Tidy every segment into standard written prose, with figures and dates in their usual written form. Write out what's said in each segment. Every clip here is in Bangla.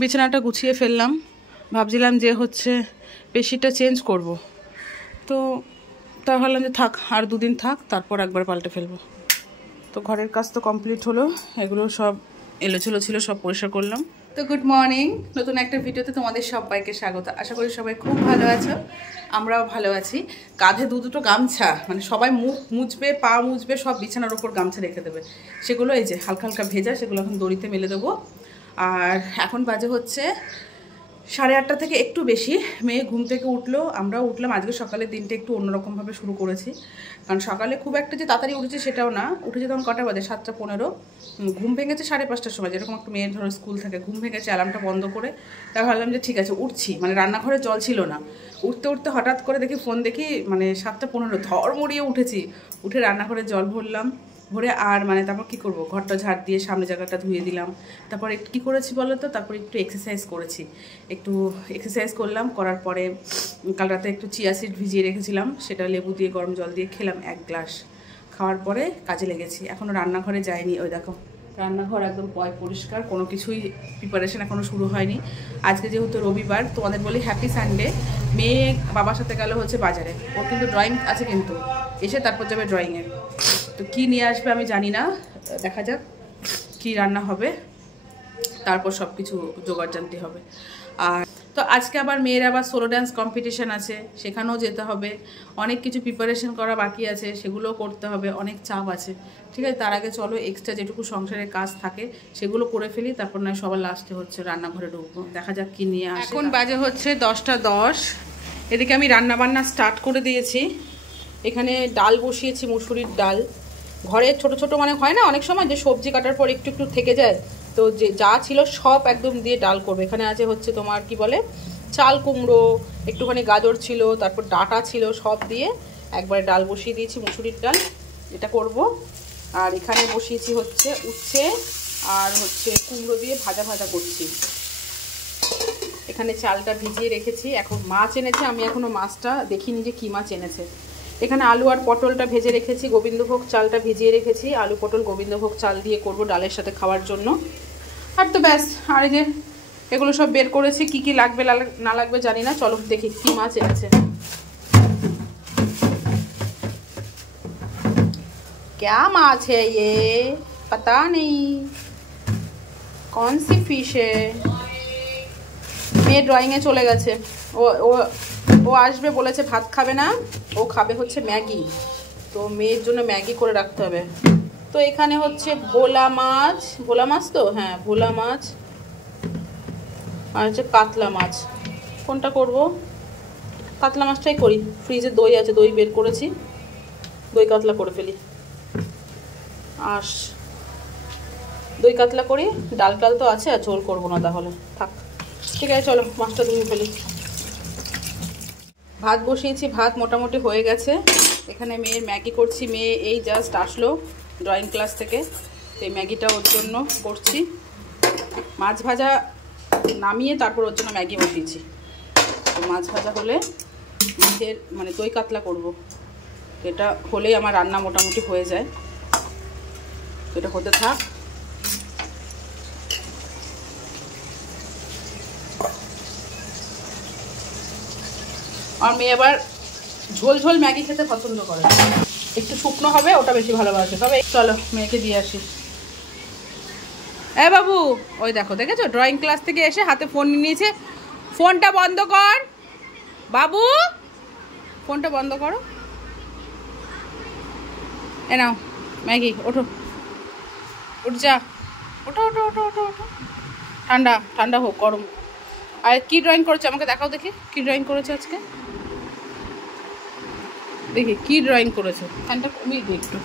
বিছানাটা গুছিয়ে ফেললাম, ভাবছিলাম যে হচ্ছে বেশিটা চেঞ্জ করব, তো তা ভাবলাম যে থাক আর দুদিন থাক, তারপর একবার পাল্টে ফেলবো। তো ঘরের কাজ তো কমপ্লিট হলো, এগুলো সব এলোচেলো ছিল, সব পরিষ্কার করলাম। তো গুড মর্নিং, নতুন একটা ভিডিওতে তোমাদের সবাইকে স্বাগত। আশা করি সবাই খুব ভালো আছো, আমরাও ভালো আছি। কাঁধে দুটো গামছা, মানে সবাই মুখ মুছবে, পা মুছবে, সব বিছানার ওপর গামছা রেখে দেবে, সেগুলো এই যে হালকা হালকা ভেজা, সেগুলো এখন দড়িতে মেলে দেবো। আর এখন বাজে হচ্ছে 8:30 থেকে একটু বেশি। মেয়ে ঘুম থেকে উঠলো, আমরাও উঠলাম। আজকে সকালের দিনটা একটু অন্যরকমভাবে শুরু করেছি, কারণ সকালে খুব একটা যে তাড়াতাড়ি উঠেছে সেটাও না। উঠেছে তখন কটা বাজে, 7:15। ঘুম ভেঙেছে 5:30টার সময়, যেরকম একটা মেয়ের ধরো স্কুল থাকে। ঘুম ভেঙেছে অ্যালার্মটা বন্ধ করে, তাই ভাবলাম যে ঠিক আছে উঠছি। মানে রান্নাঘরে জল ছিল না, উঠতে উঠতে হঠাৎ করে দেখি ফোন, দেখি মানে 7:15, ধড়মড়িয়ে উঠেছি। উঠে রান্নাঘরে জল ভরলাম, ভরে আর মানে তারপর কী করবো, ঘরটা ঝাড় দিয়ে সামনে জায়গাটা ধুয়ে দিলাম। তারপর একটু কী করেছি বলো তো, তারপর একটু এক্সারসাইজ করেছি। একটু এক্সারসাইজ করলাম, করার পরে কাল রাতে একটু চিয়া সিড ভিজিয়ে রেখেছিলাম, সেটা লেবু দিয়ে গরম জল দিয়ে খেলাম 1 গ্লাস। খাওয়ার পরে কাজে লেগেছি। এখনও রান্নাঘরে যাইনি, ওই দেখো রান্নাঘর একদম পরিষ্কার, কোনো কিছুই প্রিপারেশন এখনও শুরু হয়নি। আজকে যেহেতু রবিবার, তোমাদের বলি হ্যাপি সানডে। মেয়ে বাবার সাথে গেল হচ্ছে বাজারে, ওর কিন্তু ড্রয়িং আছে, কিন্তু এসে তারপর যাবে ড্রয়িংয়ে। তো কী নিয়ে আসবে আমি জানি না, দেখা যাক কী রান্না হবে, তারপর সব কিছু জোগাড় জানতে হবে। আর তো আজকে আবার মেয়ের আবার সোলো ড্যান্স কম্পিটিশান আছে, সেখানেও যেতে হবে। অনেক কিছু প্রিপারেশন করা বাকি আছে, সেগুলোও করতে হবে, অনেক চাপ আছে। ঠিক আছে, তার আগে চলো এক্সট্রা যেটুকু সংসারের কাজ থাকে সেগুলো করে ফেলি, তারপর নয় সবার লাস্টে হচ্ছে রান্নাঘরে ঢুকবো। দেখা যাক কী নিয়ে আসে। এখন বাজে হচ্ছে 10:10। এদিকে আমি রান্নাবান্না স্টার্ট করে দিয়েছি। এখানে ডাল বসিয়েছি, মুসুরির ডাল। ঘরে ছোট ছোট মানে হয় না অনেক সময় যে সবজি কাটার পর একটু একটু থেকে যায়, তো যে যা ছিল সব একদম দিয়ে ডাল করবে। এখানে আছে হচ্ছে তোমার কি বলে, চাল কুমড়ো, একটুখানি গাজর ছিল, তারপর ডাঁটা ছিল, সব দিয়ে একবারে ডাল বসিয়ে দিয়েছি, মুসুরির ডাল, এটা করব। আর এখানে বসিয়েছি হচ্ছে উচ্ছে আর হচ্ছে কুমড়ো দিয়ে ভাজা ভাজা করছি। এখানে চালটা ভিজিয়ে রেখেছি। এখন মাছ এনেছে, আমি এখনও মাছটা দেখিনি যে কী মাছ এনেছে। এখানে আলু আর পটলটা ভেজে রেখেছি, গোবিন্দভোগ চালটা ভিজিয়ে রেখেছি। আলু পটল গোবিন্দভোগ চাল দিয়ে করব ডালের সাথে খাওয়ার জন্য। আর তো ব্যাস, আর এই যে এগুলো সব বের করেছি, কি কি লাগবে না লাগবে জানি না। চলো দেখি কি মাছ এনেছে। क्या माछ है ये, पता नहीं कौन सी फिश है। মেয়ে ড্রয়িংয়ে চলে গেছে, ও আসবে বলেছে, ভাত খাবে না, ও খাবে হচ্ছে ম্যাগি। তো মেয়ের জন্য ম্যাগি করে রাখতে হবে। তো এখানে হচ্ছে ভোলা মাছ তো, হ্যাঁ ভোলা মাছ, আর হচ্ছে কাতলা মাছ। কোনটা করব? কাতলা মাছটাই করি। ফ্রিজে দই আছে, দই বের করেছি, দই কাতলা করে ফেলি। আর দই কাতলা করি, ডাল টাল তো আছে, আর ঝোল করবো না তাহলে, থাক। ঠিক আছে চলো মাছটা ধুয়ে ফেলি। ভাত বসিয়েছি, ভাত মোটামুটি হয়ে গেছে। এখানে মেয়ের ম্যাগি করছি। মেয়ে এই জাস্ট আসলো ড্রয়িং ক্লাস থেকে, তো এই ম্যাগিটা ওর জন্য করছি। মাছ ভাজা নামিয়ে তারপর ওর জন্য ম্যাগি বসিয়েছি। তো মাছ ভাজা হলে মাছের মানে দই কাতলা করব, তো এটা হলেই আমার রান্না মোটামুটি হয়ে যায়। তো এটা হতে থাক। আর মেয়ে আবার ঝোল ঝোল ম্যাগি খেতে পছন্দ করে, একটু শুকনো হবে ওটা বেশি ভালোবাসে। তবে চলো মেয়েকে দিয়ে আসি। এ বাবু, ওই দেখো, দেখেছো ড্রয়িং ক্লাস থেকে এসে হাতে ফোন নিয়েছে। ফোনটা বন্ধ কর বাবু, ফোনটা বন্ধ করো। এ নাও ম্যাগি, ওঠো, উঠ যা, ওঠো ওঠো ওঠো ওঠো ওঠো। ঠান্ডা ঠান্ডা হোক, গরম। আর কি ড্রয়িং করেছে আমাকে দেখাও দেখি, কি ড্রয়িং করেছে আজকে, দেখি কি ড্রয়িং করেছে। ফ্যানটা কমিয়ে দিই একটু।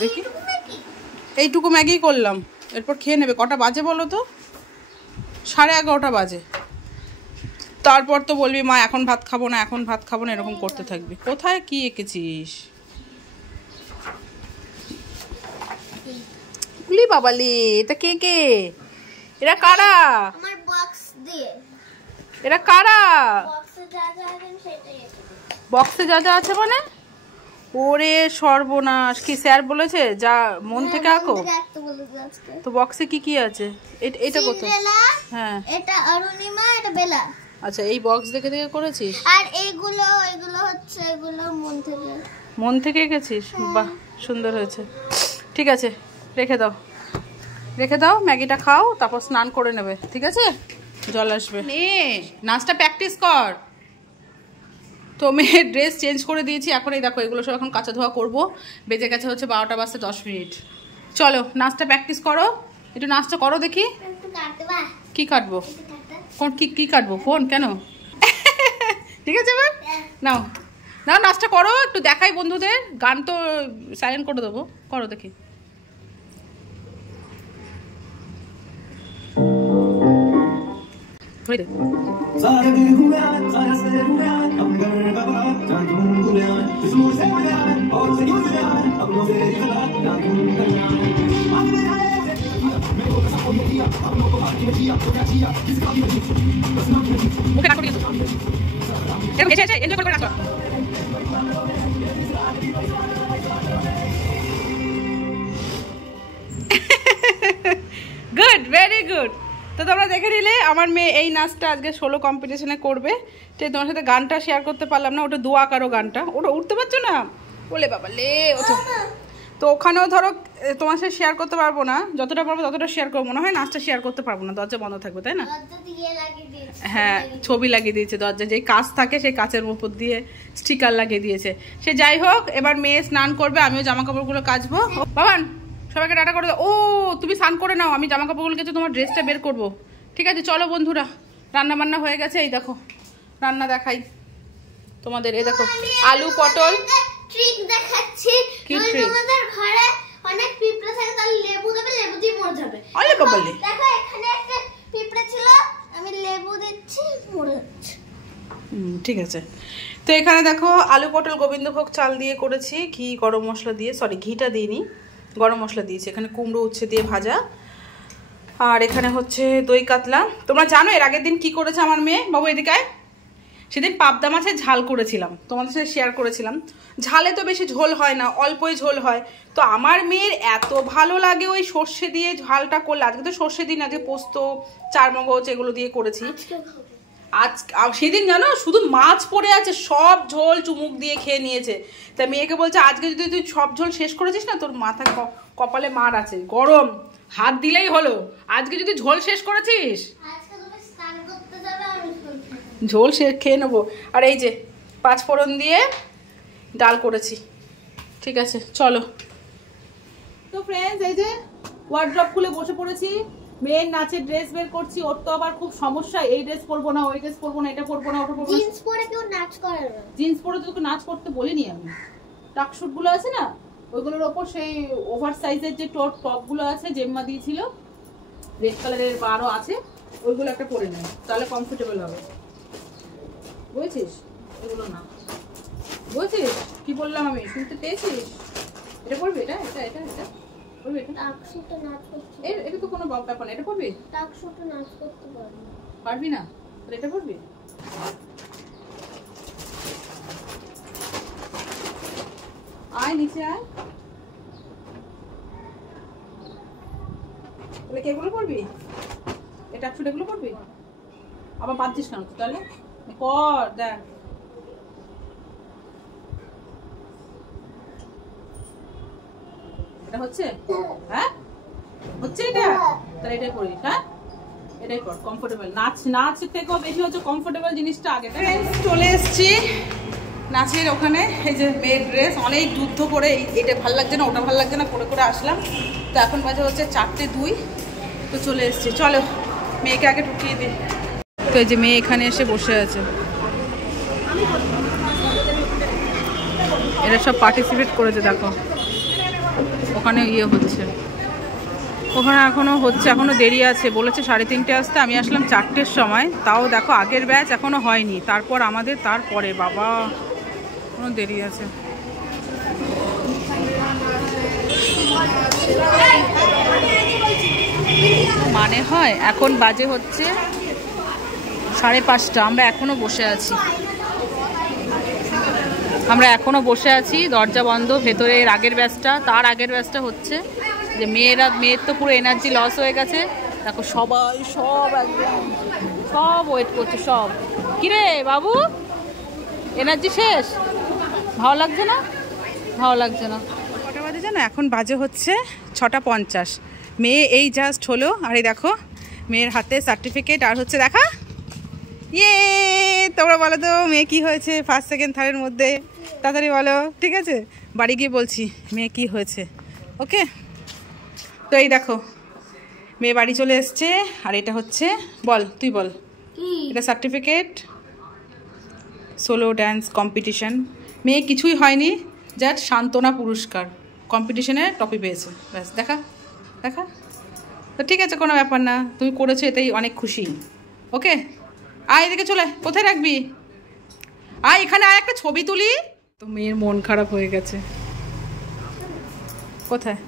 দেখি, এইটুকু ম্যাগি করলাম, এরপর খেয়ে নেবে। কটা বাজে বলো তো? 11:30 বাজে। তারপর তো বলবি মা এখন ভাত খাবো না, এখন ভাত খাবো না, এরকম করতে থাকবি। কোথায় কি এঁকেছিস? বলি বাবালি, এটা কে কে? এরা কারা? আমার বক্স দিয়ে। এরা কারা? বক্সে যা যা আছে সেটাই। বক্সে যা যা আছে মানে? ও ওরে সর্বনাশ, কি স্যার বলেছে যা মন থেকে আঁকো? তো বক্সে কি কি আছে? এটা কত? হ্যাঁ, এটা অরুণিমা, এটা বেলা। আচ্ছা, এই বক্স দেখে দেখে করেছিস? আর এগুলো হচ্ছে এগুলো মন থেকে এঁকেছিস? বাহ, সুন্দর হয়েছে। ঠিক আছে, রেখে দাও, ম্যাগিটা খাও, তারপর স্নান করে নেবে, ঠিক আছে? জল আসবে। নাচটা প্র্যাকটিস কর। তো মেয়ের ড্রেস চেঞ্জ করে দিয়েছি, এখন এই দেখো এগুলো সব এখন কাঁচা ধোয়া করবো। বেজে গেছে হচ্ছে 12টা বাজতে 10 মিনিট। চলো নাচটা প্র্যাকটিস করো, একটু নাচটা করো দেখি। কি কাটবো? কোন কি কাটবো? ফোন কেন? ঠিক আছে, এবার নাও নাচটা করো, একটু দেখাই বন্ধুদের। গান তো সাইলেন্ট করে দেবো, করো দেখি। Good, very good. তো তোমরা দেখে নিলে আমার মেয়ে এই নাচটা আজকে 16 কম্পিটিশনে করবে। তো তোমার সাথে গানটা শেয়ার করতে পারলাম না, ওটা দোয়া কারো গানটা, ওটা উঠতে পারছো না? বলে বাবা লে, তো ওখানেও ধরো তোমার সাথে শেয়ার করতে পারবো না, যতটা পারবো ততটা শেয়ার করবো, মনে হয় নাচটা শেয়ার করতে পারবো না, দরজা বন্ধ থাকবে, তাই না? হ্যাঁ, ছবি লাগিয়ে দিয়েছে দরজা, যেই কাঁচ থাকে সেই কাঁচের উপর দিয়ে স্টিকার লাগিয়ে দিয়েছে। সে যাই হোক, এবার মেয়ে স্নান করবে, আমিও জামা কাপড়গুলো কাচবো। বাবান, সবাইকে টাটা করে দাও। ও, তুমি স্নান করে নাও, আমি জামা কাপড়গুলো কেচে তোমার ড্রেসটা বের করবো, ঠিক আছে? চলো বন্ধুরা, রান্না বান্না হয়ে গেছে, এই দেখো রান্না দেখাই তোমাদের। এই দেখো আলু পটল। ট্রিক দেখাচ্ছি, তোমাদের ঘরে অনেক পিঁপড়া থাকে, তাহলে লেবু দেবে, লেবু দিয়ে মরে যাবে। আলে বাবা লে, দেখো এখানে একটা পিঁপড়া ছিল, আমি লেবু দিচ্ছি, মরে যাচ্ছে। ঠিক আছে। তো এখানে দেখো আলু পটল গোবিন্দভোগ চাল দিয়ে করেছি, ঘি গরম মশলা দিয়ে, সরি ঘিটা দিইনি, গরম মশলা দিয়েছি। এখানে কুমড়ো উচ্ছে দিয়ে ভাজা, আর এখানে হচ্ছে দই কাতলা। তোমরা জানো এর আগের দিন কি করেছে আমার মেয়ে? বাবু এদিকে, সেদিন পাবদা মাছের ঝাল করেছিলাম, তোমাদের সাথে শেয়ার করেছিলাম। ঝালে তো বেশি ঝোল হয় না, অল্পই ঝোল হয়। তো আমার মেয়ের এত ভালো লাগে ওই সর্ষে দিয়ে ঝালটা করলে। আজকে তো সর্ষে দিন, আজকে পোস্ত, চারমগজ এগুলো দিয়ে করেছি। আজ সেদিন জানো শুধু মাছ পড়ে আছে, সব ঝোল চুমুক দিয়ে খেয়ে নিয়েছে। তা মেয়েকে বলছে আজকে যদি তুই সব ঝোল শেষ করেছিস না, তোর মাথা কপালে মার আছে, গরম হাত দিলেই হলো। আজকে যদি ঝোল শেষ করেছিস, ঝোল খেয়ে নেবো। আর এই যে 5 ফোড়ন দিয়ে ডাল করেছি, ঠিক আছে? চলো। তো ফ্রেন্ডস, এই যে ওয়ার্ড্রপ খুলে বসে পড়েছি, মেয়ের নাচের ড্রেস বের করছি। ওর তো আবার খুব সমস্যা, এই ড্রেস পরবো না, ওই ড্রেস পরবো না, এটা পরবো না, ওটা পরবো না। জিন্স পরে কেউ নাচ করে না। জিন্স পরে তো তোকে নাচ করতে বলিনি আমি। টাক শুট গুলো আছে না, ওইগুলোর ওপর সেই ওভার সাইজের যে টপ গুলো আছে, জেম্মা দিয়েছিল, রেড কালারের বারও আছে, ওইগুলো একটা পরে নেয়, তাহলে কমফোর্টেবল হবে, বুঝেছিস? এগুলো না, বুঝেছিস কি বললাম আমি? শুনতে পেয়েছিস? এটা পড়বি, এটা এটা এটা এটা পড়বি, এটা টাকশুটে নাচ করতে। এটা তো কোনো ব্যাপার না, এটা পড়বি? টাকশুটে নাচ করতে পারবি না? তাহলে এটা পড়বি। আয় নিচে আয়, তাহলে কি এগুলো পড়বি? এটা টাকশুট এগুলো পড়বি? আবার পাচ্ছিস কেন তুই? তাহলে কর, দেখ এটা হচ্ছে, হ্যাঁ হচ্ছে এটা, তাহলে এটাই পড়িস। হ্যাঁ, এটাই পড়, কমফোর্টেবল। নাচ থেকেও বেশি হচ্ছে কমফোর্টেবল জিনিসটা আগে। চলে এসছি নাচের ওখানে, এই যে মেয়ের ড্রেস, অনেক যুদ্ধ করে এটা ভালো লাগছে না, ওটা ভালো লাগছে না করে আসলাম। তো এখন বাজে হচ্ছে 4:02, তো চলে এসছি। চলো মেয়েকে আগে ঢুকিয়ে দিই। তো এই যে মেয়ে এখানে এসে বসে আছে, এরা সব পার্টিসিপেট করেছে, দেখো ওখানে ইয়ে হচ্ছে, ওখানে এখনো হচ্ছে, এখনো দেরি আছে। বলেছে 3:30 আসতে, আমি আসলাম 4টের সময়, তাও দেখো আগের ব্যাচ এখনো হয়নি, তারপর আমাদের, তারপরে বাবা কোনো দেরি আছে। মানে হয় এখন বাজে হচ্ছে 5:30, আমরা এখনো বসে আছি। আমরা এখনো বসে আছি, দরজা বন্ধ, ভেতরে এর আগের ব্যাচটা, তার আগের ব্যাচটা হচ্ছে। যে মেয়ের তো পুরো এনার্জি লস হয়ে গেছে। দেখো সবাই সব একদম সব ওয়েট করছে সব। কিরে বাবু, এনার্জি শেষ? ভালো লাগছে না? ভালো লাগছে না। কটা বাজে জানো? এখন বাজে হচ্ছে 6:50। মেয়ে এই জাস্ট হলো, আর এই দেখো মেয়ের হাতে সার্টিফিকেট আর হচ্ছে দেখা। ইয়ে, তোমরা বলো তো মেয়ে কি হয়েছে ফার্স্ট সেকেন্ড থার্ডের মধ্যে? তাড়াতাড়ি বলো, ঠিক আছে? বাড়ি গিয়ে বলছি মেয়ে কি হয়েছে। ওকে, তো এই দেখো মেয়ে বাড়ি চলে এসছে। আর এটা হচ্ছে, বল তুই বল, এটা সার্টিফিকেট সোলো ড্যান্স কম্পিটিশন। মেয়ে কিছুই হয়নি, জাস্ট সান্ত্বনা পুরস্কার, কম্পিটিশনে টপি পেয়েছে, ব্যাস। দেখা দেখা, তো ঠিক আছে, কোনো ব্যাপার না, তুমি করেছো এটাই অনেক খুশি। ওকে, আয় এদিকে চলে। কোথায় রাখবি? আয় এখানে, আয় একটা ছবি তুলি। তো মেয়ের মন খারাপ হয়ে গেছে। কোথায়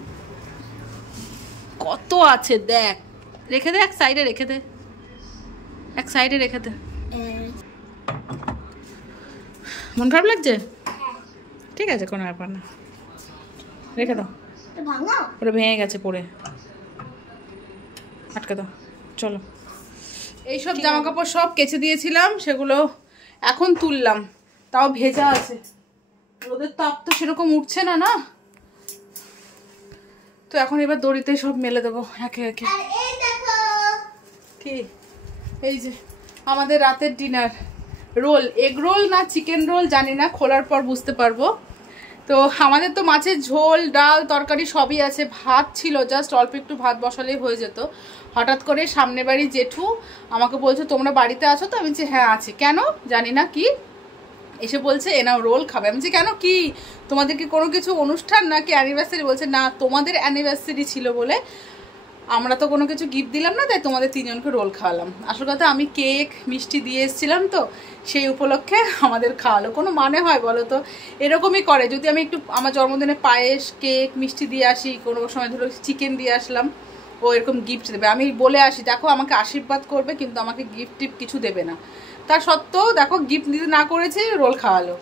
কত আছে দেখ, রেখে দে এক সাইডে, রেখে দে এক সাইডে, রেখে দে। মন খারাপ লাগছে? ঠিক আছে, কোনো ব্যাপার না, রেখে দাও। ওটা ভেঙে গেছে পড়ে, আটকে দাও। চলো, এইসব জামা কাপড় সব কেচে দিয়েছিলাম, সেগুলো এখন তুললাম, তাও ভেজা আছে। রোদের তাপ তো সেরকম উঠছে না, না? তো এখন এবার দড়িতে সব মেলে দেবো একে একে। কি? এই যে আমাদের রাতের ডিনার, রোল, এগ রোল না চিকেন রোল জানি না, খোলার পর বুঝতে পারবো। তো আমাদের তো মাছের ঝোল, ডাল, তরকারি সবই আছে। ভাত ছিল, জাস্ট অল্প একটু ভাত বসালেই হয়ে যেত। হঠাৎ করে সামনে বাড়ির জেঠু আমাকে বলছে তোমরা বাড়িতে আছো তো? আমি বলছি হ্যাঁ আছি। কেন জানি না কি, এসে বলছে এনাও রোল খাবে। আমি বলছি কেন, কি তোমাদের কি কোনো কিছু অনুষ্ঠান নাকি অ্যানিভার্সারি? বলছে না, তোমাদের অ্যানিভার্সারি ছিল বলে আমরা তো কোনো কিছু গিফট দিলাম না, তাই তোমাদের তিনজনকে রোল খাওয়ালাম। আসল কথা আমি কেক মিষ্টি দিয়ে এসেছিলাম, তো সেই উপলক্ষে আমাদের খাওয়ালো। কোনো মানে হয় বলো তো? এরকমই করে, যদি আমি একটু আমার জন্মদিনে পায়েস, কেক, মিষ্টি দিয়ে আসি, কোনো সময় ধরো চিকেন দিয়ে আসলাম, ও এরকম গিফট দেবে। আমি বলে আসি দেখো আমাকে আশীর্বাদ করবে, কিন্তু আমাকে গিফট টিফট কিছু দেবে না। তার সত্ত্বেও দেখো গিফট দিতে না করেছে, রোল খাওয়ালো।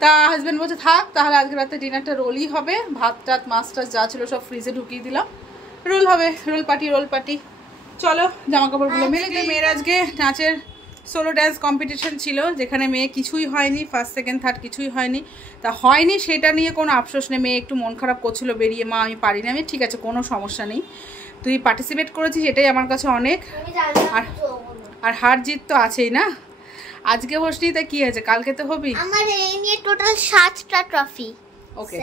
তা হাজব্যান্ড বলছে থাক তাহলে আজকে রাতে ডিনারটা রোলই হবে। ভাত টাত মাছ টাছ যা ছিল সব ফ্রিজে ঢুকিয়ে দিলাম, রোল হবে। Roll party. চলো জামা কাপড়গুলো মেলে দিই। মেয়ের আজকে নাচের সোলো ড্যান্স কম্পিটিশন ছিল, যেখানে মেয়ে কিছুই হয়নি, ফার্স্ট সেকেন্ড থার্ড কিছুই হয়নি। তা হয়নি সেটা নিয়ে কোনো আফসোস নেই। মেয়ে একটু মন খারাপ করছিল বেরিয়ে, মা আমি পারিনি। আমি ঠিক আছে, কোনো সমস্যা নেই, তুই পার্টিসিপেট করেছিস এটাই আমার কাছে অনেক। আর হার জিত তো আছেই না। আজকে হোসনি তাই কি হয়েছে, কালকে তো হবি। আমার এই নিয়ে টোটাল 7টা ট্রফি। ওকে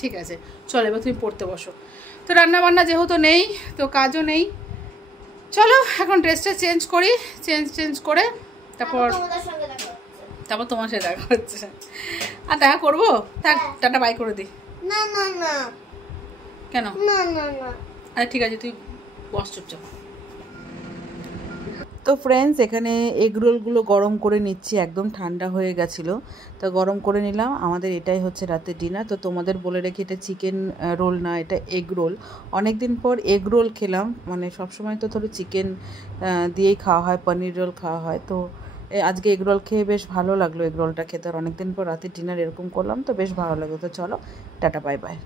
ঠিক আছে চলো এবার তুমি পড়তে বসো। তো রান্না বান্না যেহেতু নেই, তো কাজও নেই, চলো এখন ড্রেসটা চেঞ্জ করি। চেঞ্জ করে তারপর তোমার সাথে দেখা হচ্ছে। আর দেখা করবো, থাক টাটা বাই করে দিই। না কেন? না আরে ঠিক আছে, তুই বস চুপচাপ। তো ফ্রেন্ডস, এখানে এগ রোলগুলো গরম করে নিচ্ছি, একদম ঠান্ডা হয়ে গেছিলো, তো গরম করে নিলাম। আমাদের এটাই হচ্ছে রাতের ডিনার। তো তোমাদের বলে রেখে, এটা চিকেন রোল না, এটা এগ রোল। অনেক দিন পর এগ রোল খেলাম, মানে সবসময় তো ধরো চিকেন দিয়েই খাওয়া হয়, পনির রোল খাওয়া হয়। তো আজকে এগ রোল খেয়ে বেশ ভালো লাগলো, এগ রোলটা খেতে। আর অনেকদিন পর রাতের ডিনার এরকম করলাম, তো বেশ ভালো লাগলো। তো চলো টাটা বাই বাই।